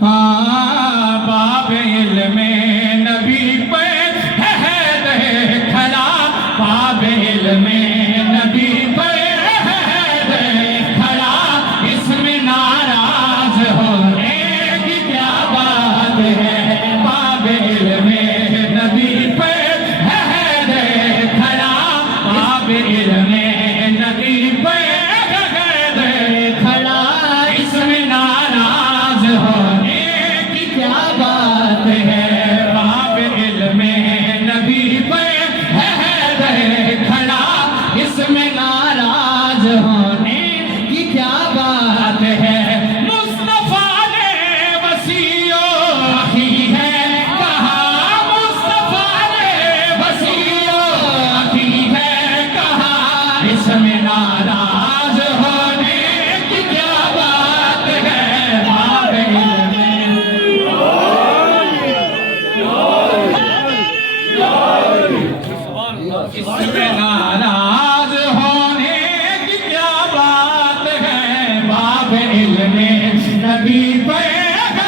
باب علم نبی پہ ہے دے کھڑا، باب علم نبی پہ ہے دے کھڑا، اس میں ناراض ہونے کی کیا بات ہے، باب علم نبی پہ ہے دے کھڑا، باب علم نبی پہ ہے دے کھڑا، اس میں ناراض ہونے کی کیا بات ہے، باب علم نبی پہ ہے دے کھڑا، اس میں ناراض ہونے کی کیا بات ہے، مصطفیٰ نے وسیع و اخی ہے کہا، مصطفیٰ نے وسیع و اخی ہے کہا، اس میں ناراض ہونے کی کیا بات ہے، باب علم اس میں ناراض ہونے کی کیا بات ہے، باب علم نبی پہ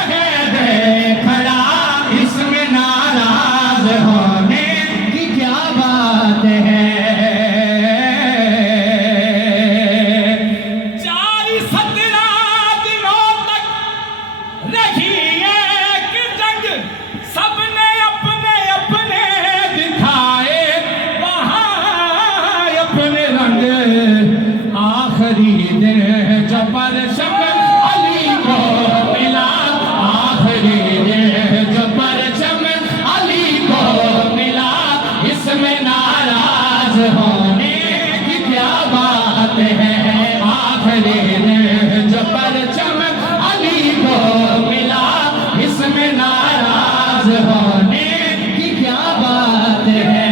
ہے دے کھڑا، اس میں ناراض ہونے کی کیا بات ہے، 17 دنوں تک رہی ایک جنگ، سب نے اپنے اپنے دکھائے وہاں اپنے رنگ، آخری دن جب پرچم علی کو ملا، آخری دن جب پرچم علی کو ملا، اس میں ناراض ہونے کی کیا بات ہے، آخری دن جب پرچم علی کو ملا، اس میں ناراض ہونے کی کیا بات ہے،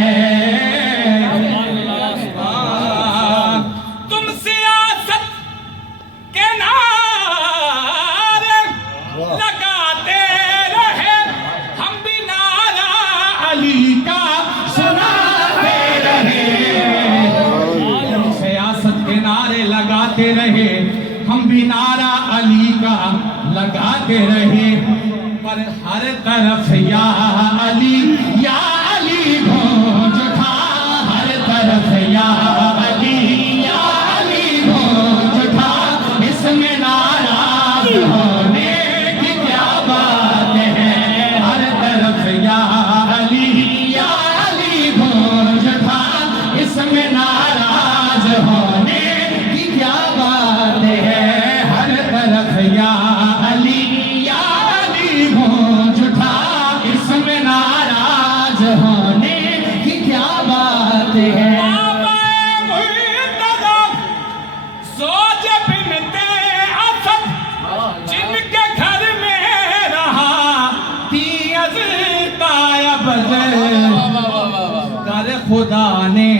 تم سیاست کے نعرے لگاتے رہے، ہم بھی نعرہ علی کا سناتے رہے، تم سیاست کے نعرے لگاتے رہے، ہم بھی نعرہ علی کا لگاتے رہے، پر ہر طرف یا علی گونج تھا، ہر طرف یا علی گونج تھا، اس میں ناراض ہونے کی کیا بات ہے، ہر طرف یا علی گونج تھا، اس میں ناراض ہونے کی کیا بات ہے، ہر طرف یا علی گونج تھا، اس میں ناراض ہونے کی کیا بات ہے، سوچ بنتے اسد جن کے گھر میں رہا تھی عزیز تایب کر خدا نے